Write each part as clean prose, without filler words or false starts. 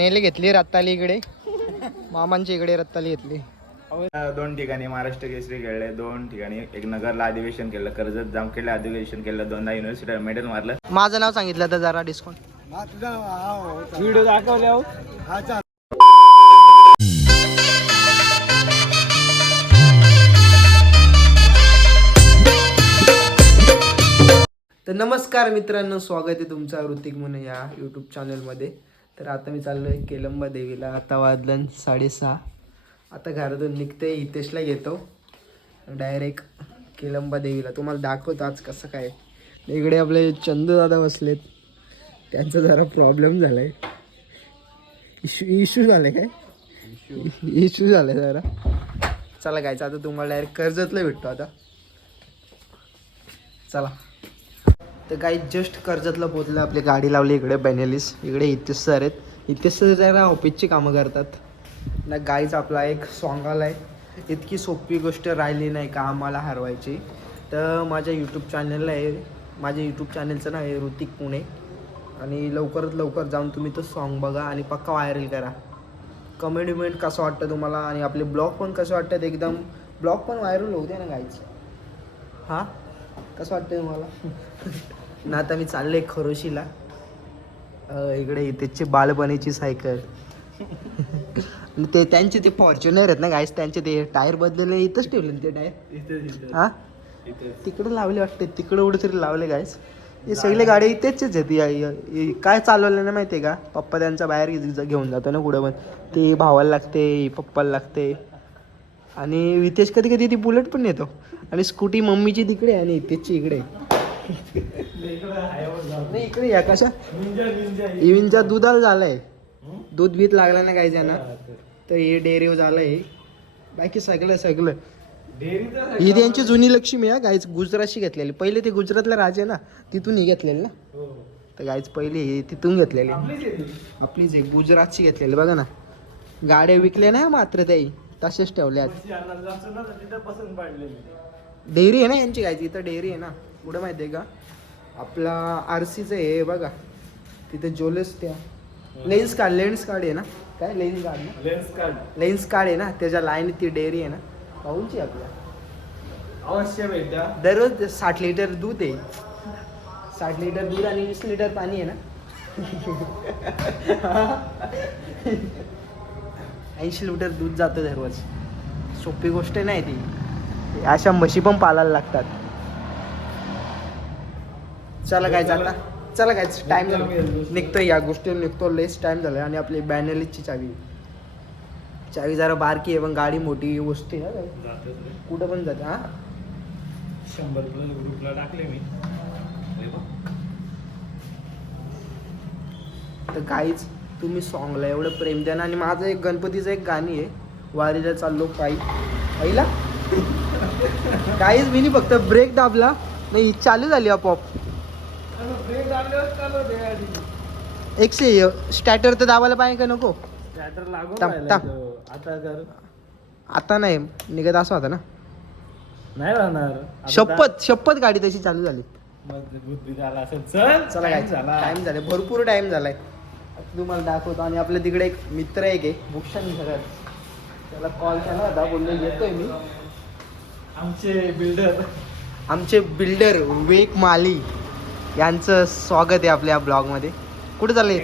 Finally घेतली रत्ताली इकडे, मामांच्या इकडे रत्ताली घेतली. 2 ठिकाणी महाराष्ट्र केसरी खेळले, 2 ठिकाणी एक नगरला अधिवेशन केलं, कर्जत जामखेडला अधिवेशन केलं, 2दा युनिव्हर्सिटीला मेडल मारलं. माझं नाव सांगितलं तर जरा डिस्काउंट. व्हिडिओ दाखवल्या. तर नमस्कार मित्रांनो, स्वागत आहे तुमचं ऋतिक मुने या यूट्यूब चॅनलमध्ये. तर आता मी चाललो आहे केलंबा देवीला. आता वाजलं 6:30. आता घरातून निघते, हितेशला घेतो डायरेक्ट केलंबा देवीला. तुम्हाला दाखवतो आज कसं काय. इकडे आपले चंदू दादा बसलेत, त्यांचा जरा प्रॉब्लेम झाला आहे, इश्यू झाले काय, इश्यू झाले जरा. चला गायचं आता तुम्हाला डायरेक्ट कर्जतला भेटतो आता. चला. तर काही जस्ट कर्जतला पोहोचलं, आपली गाडी लावली इकडे बेनेलिस. इकडे हितेश सर आहेत. हितेश सर जरा ऑफिसची कामं करतात ना. गाईच आपला एक सॉन्ग आला आहे. इतकी सोपी गोष्ट राहिली नाही का आम्हाला हरवायची. तर माझ्या यूट्यूब चॅनलला आहे, माझ्या यूट्यूब चॅनलचं नाव आहे ऋतिक पुणे. आणि लवकरात लवकर जाऊन तुम्ही तो सॉन्ग बघा आणि पक्का व्हायरल करा. कमेंट कसं वाटतं तुम्हाला, आणि आपले ब्लॉग पण कसं वाटतात, एकदम ब्लॉग पण व्हायरल होऊ दे ना गाईच. हां, कसं वाटतं तुम्हाला ना. आता मी चाललो आहे खरोशीला. इकडे हितेशची बालपणीची सायकल ते त्यांचे ते फॉर्च्युनर आहेत ना गाईस, त्यांचे ते टायर बदलले इथंच ठेवले ते टायर. हां, तिकडे लावले वाटते, तिकडे कुठेतरी लावले गाईस. हे सगळे गाड्या इथेच आहेत. काय चालवलं नाही माहिती आहे का, पप्पा त्यांचा बाहेर घेऊन जातो ना कुठं पण. ते भावाला लागते, पप्पाला लागते. आणि हितेश कधी कधी ती बुलेट पण नेतो. आणि स्कूटी मम्मीची तिकडे आणि हितेशची इकडे. नाही इकडे या कशा इव्हिनचा दुधाला झालाय, दूध बीत लागला ना काही ज्यांना. तर हे डेअरीवर झालंय, बाकी सगळं ही त्यांची जुनी लक्ष्मी आहे गाईच. गुजरातची घेतलेली, पहिले ते गुजरातला राजे ना, तिथून ही घेतलेली ना. तर गाईच पहिले ही तिथून घेतलेली, आपलीच आहे, गुजरातची घेतलेली. बघा ना, गाड्या विकल्या नाही मात्र त्याही तसेच ठेवल्या. डेअरी आहे ना यांची गायची, इथं डेअरी आहे ना. कुठं माहिती आहे का, आपला आरसीचं आहे बघा तिथे ज्वेलर्स, त्या लेन्स कार्ड आहे ना, काय लेन्स कार्ड आहे ना, त्याच्या लाईन ती डेअरी आहे ना. पाहूची आपल्या अवश्य भेटा. दररोज 60 लिटर दूध आहे, 60 लिटर दूध आणि 20 लिटर पाणी आहे ना. 80 लिटर दूध जातं दररोज. सोपी गोष्ट नाही ती. अशा म्हशी पण पाळायला लागतात. चला काय आता, चला काय टाइम झाला, निघतोय या गोष्टीला निघतो. लेस टाइम झाला. आणि आपली बॅनेलिसची चावी जरा बारकी आहे पण गाडी मोठी गोष्टी ना, कुठं पण जाते. हा 100 ग्रुपला टाकले मी. तर काहीच तुम्ही सॉंगला एवढं प्रेम द्या ना. आणि माझं एक गणपतीचं एक गाणी आहे, वारीला चाललो पायी. पहिला काहीच मी नाही, फक्त ब्रेक दाबला नाही चालू झाली आपोआप. एक स्टॅटर तर दाबायला पाहिजे का नको. आता नाही निघत असं होता ना. नाही राहणार शपथ गाडी तशी चालू झाली. चला काय टाइम झालाय, भरपूर टाइम झालाय. तुम्हाला दाखवतो. आणि आपल्या तिकडे एक मित्र आहे भूषण घरात, त्याला कॉल केला होता, बोललो येतोय मी. आमचे बिल्डर विवेक माली यांचं स्वागत आहे आपल्या ब्लॉगमध्ये. कुठे चालले?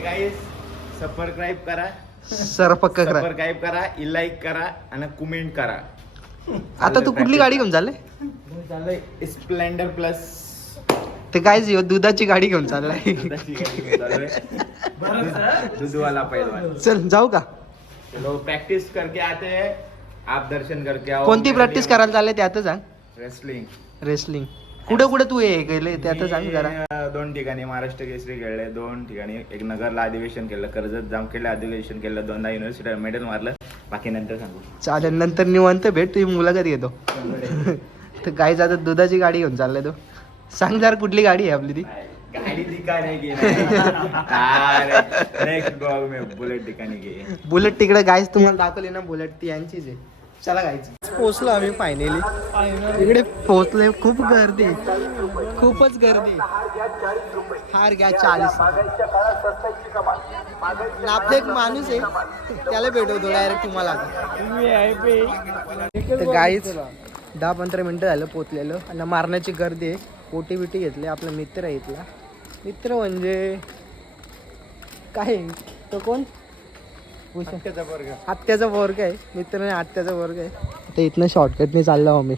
सबस्क्राईब करा, सबस्क्राईब करा, लाईक करा आणि कमेंट करा. आता तू कुठली गाडी घेऊन चाललंय? Splendor plus. ते काय दुधाची गाडी घेऊन चाललाय. दूधवाला पहिलवान. चल जाऊ का? चलो प्रैक्टिस करके आते हैं, आप दर्शन करके आओ. कोणती प्रॅक्टिस करायला चालले ते आता सांग. रेसलिंग. कुठे तू हे गेले ते आता सांग जरा. 2 ठिकाणी महाराष्ट्र केसरी खेळले, 2 ठिकाणी एक नगरला अधिवेशन केलं, कर्जत जामखेडला अधिवेशन केलं, 2दा युनिव्हर्सिटीला मेडल मारलं. बाकी नंतर सांगू. चालेल, नंतर निवांत भेट, तुझी मुलाखत घेतो. तर काय जातात दुधाची गाडी घेऊन चाललाय तो. सांग जरा कुठली गाडी आहे आपली ती. गाडी ठिकाणी घे. नेक्स्ट ब्लॉग में बुलेट ठिकाणी घे. बुलेट तिकडे गायच तुम्हाला दाखवली ना, बुलेट ती यांचीच आहे. चला गायच पोहोचलो आम्ही फायनली. इकडे पोहोचले, खूप गर्दी, खूपच गर्दी. हार घ्या 40. आपला एक माणूस आहे त्याला भेटवतो डायरेक्ट तुम्हाला. तर गाईच 10-15 मिनटं झालं पोचलेलं आणि मारण्याची गर्दी आहे. पोटी बिटी घेतली. आपला मित्र आहे इथला. मित्र म्हणजे काय तो कोण हत्याचा वर्ग आहे. मित्र नाही हत्याचा वर्ग आहे. तर इथनं शॉर्टकटने चाललो आम्ही.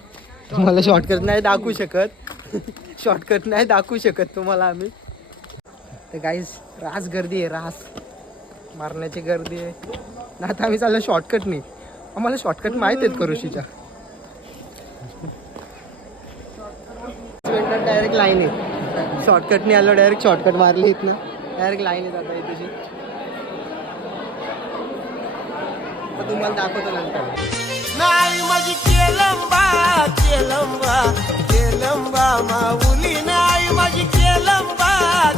तुम्हाला शॉर्टकट नाही दाखवू शकत. शॉर्टकट नाही दाखवू शकत तुम्हाला आम्ही. तर गाईस रास गर्दी आहे. रास मारण्याची गर्दी आहे ना. आता आम्ही चाललो शॉर्टकटने. आम्हाला शॉर्टकट माहीत आहेत करुशीच्या. डायरेक्ट लाईन आहे. शॉर्टकटने आलो डायरेक्ट शॉर्टकट मारली इथनं. डायरेक्ट लाईन येत आता इथेशी. तुम्हाला दाखवतो नंतर. नाही माझी केलंबा केलंबा केलंबा माऊली नाही माझी केलंबा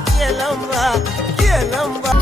केलंबा केलंबा.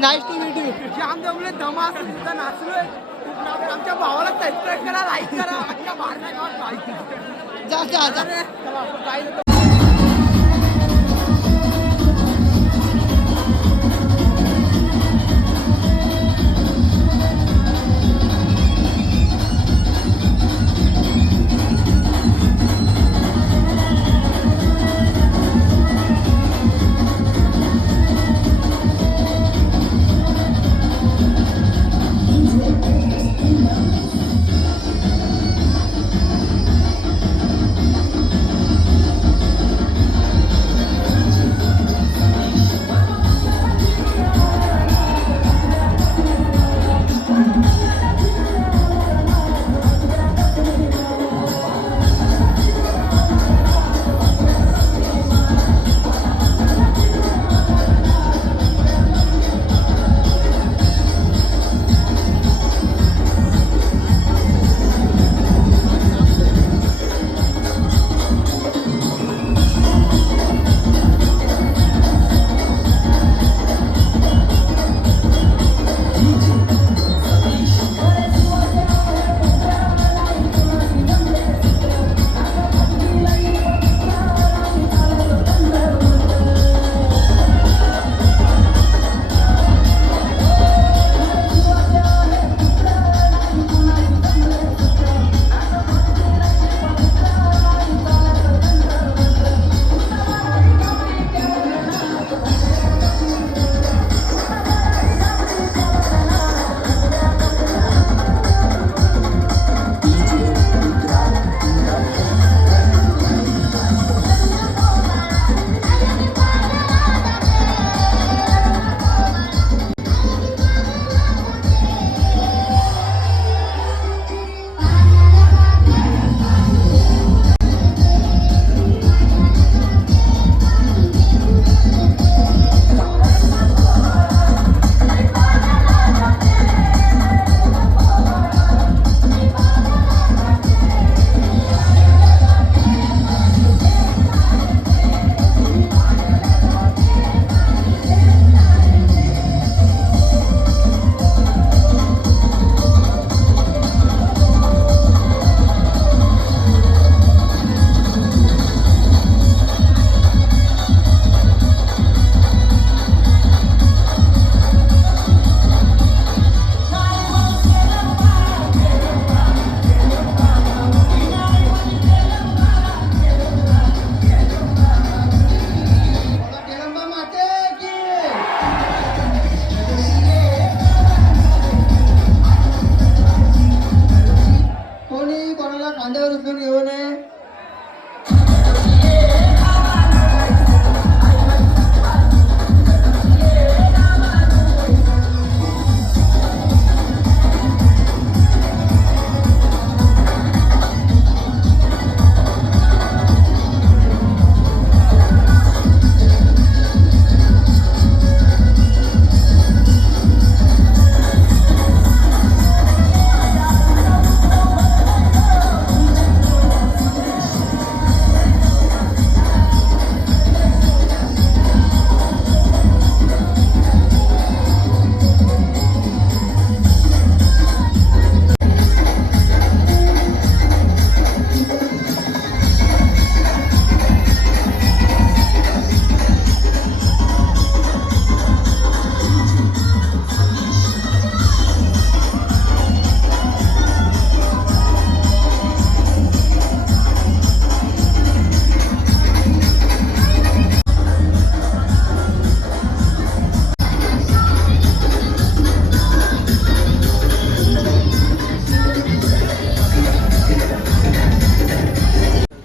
Nice to meet you. जाम जमले धमास इथं नाचलोय. आमच्या भावाला सबस्क्राईब करा, लाईक करा. आमच्या भारतात जा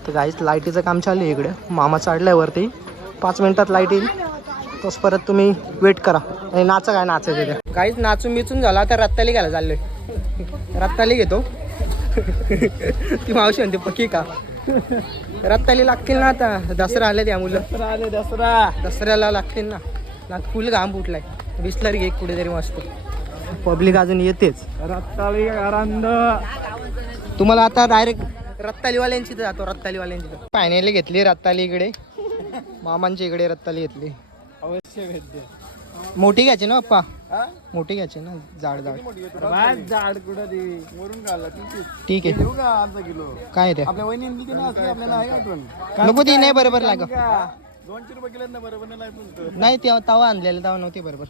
तर गाईच लाईटीचं काम चालू आहे इकडे. मामा चढलाय वरती, 5 मिनिटात लाईट येईल. तोच परत तुम्ही वेट करा आणि नाचा काय नाचायचं तिथे. काहीच नाचून बिचून झाला आता रत्ताली घ्यायला चाललोय. रत्ताली घेतो. ती मावशी म्हणते पक्की का रत्ताली लागतील ना आता. दसरा आले त्या मुलं दसऱ्याला लागतील ना. फुल घाम फुटलाय. बिस्लरी घे कुठेतरी मस्त. पब्लिक अजून येतेच. रत्ताळी आरांद. तुम्हाला आता डायरेक्ट रत्तालीवाल्यांची जातो. रत्तालीवाल्यांची फायनली घेतली रत्ताली इकडे. मामांच्या इकडे रत्ताली घेतली. अवश्य भेट. मोठी घ्यायची ना पप्पा. मोठी घ्यायची ना, जाड जाड. माझ झाड कुठं ती वरून घाला ठीक आहे. घेऊ का अर्धा किलो काय ते आपल्या वहिनी दिली ना असली आपल्याला आहे आठवण नको, ती नाही बरोबर लाग. 200 रुपये किलो ना बरोबर नाही लागून नाही तेव्हा तवा आणलेला तवा नव्हती बरोबर.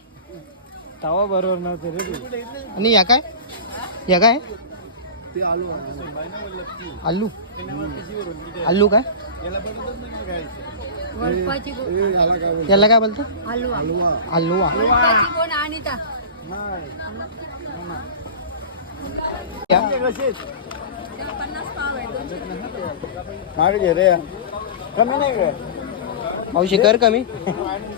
तवा बरोबर नव्हते रे ती. आणि या काय, या काय ते आलू आलू, आलू काय, याला बरोबर नाही खायचं वळपाची बोन याला काय बोलतो याला काय बोलतो, हलवा आलूवा. वळपाची बोन आणीता या. कसे 50 पाव आहे 200 मागे घे रे कमी नाही काय मावशी कर कमी,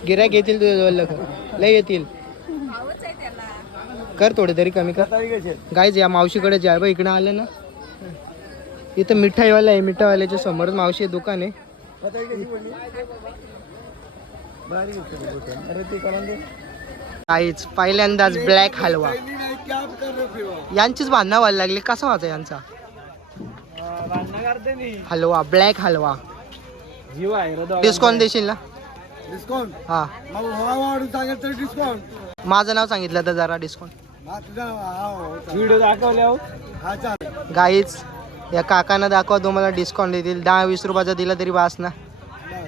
गिऱ्हाईक येतील तुझ्या जवळ, लय येतील, पावच आहे त्याला. कर थोडे तरी कमी कर. ताई कसे गाईज या मावशीकडे जे आहे बा, इकडं आलं ना, इथं मिठाईवाला आहे, मिठाईवाल्याच्या समोरच मावशी दुकान आहे. ताई कशी बोलली बारी अरे ते करून दे काहीच पहिल्यांदाच ब्लॅक हलवा. क्या कर रहे हो यांचीच भांडणं व्हायला लागली, कसा व्हायचा यांचा भांडणं करते ती. हलवा, ब्लॅक हलवा. जीव आहे रे दोघांचा. डिस्काउंट देशील ना? डिस्काउंट हा, मग हवा वाढून सांगेल तर डिस्काउंट माझं नाव सांगितलं तर जरा डिस्काउंट. हा तुझा व्हिडिओ दाखवल्यावर हा चालेल गाईच या काकांना दाखवा, तुम्हाला डिस्काउंट देतील. 10-20 रुपयाचा दिला तरी बास ना.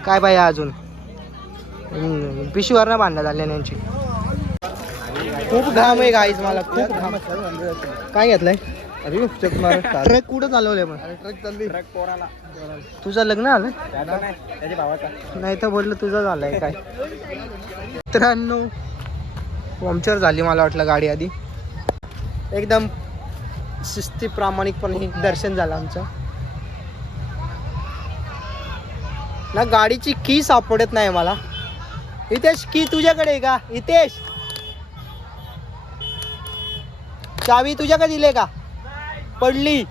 काय पाहिजे अजून, पिशवीवर ना बांधण्यात आल्या यांची. खूप घाम आहे गाईज, मला खूप घाम. काय घेतलंय? अरे चक मार ट्रक कुठं चालवलंय मग? ट्रक चालली तुझं लग्न आलं त्याच्या भावाचा. नाही तर बोललं तुझं झालंय काय. मित्रांनो पंक्चर झाली मला वाटलं गाडी आधी. एकदम शिस्ती प्रामाणिकपणे दर्शन झालं आमचं ना. गाडीची की सापडत नाही मला. हितेश की तुझ्याकडे आहे का? हितेश चावी तुझ्याकडे दिले का? पडली.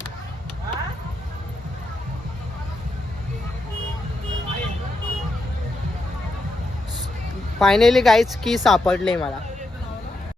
फायनली गाईच की सापडले मला.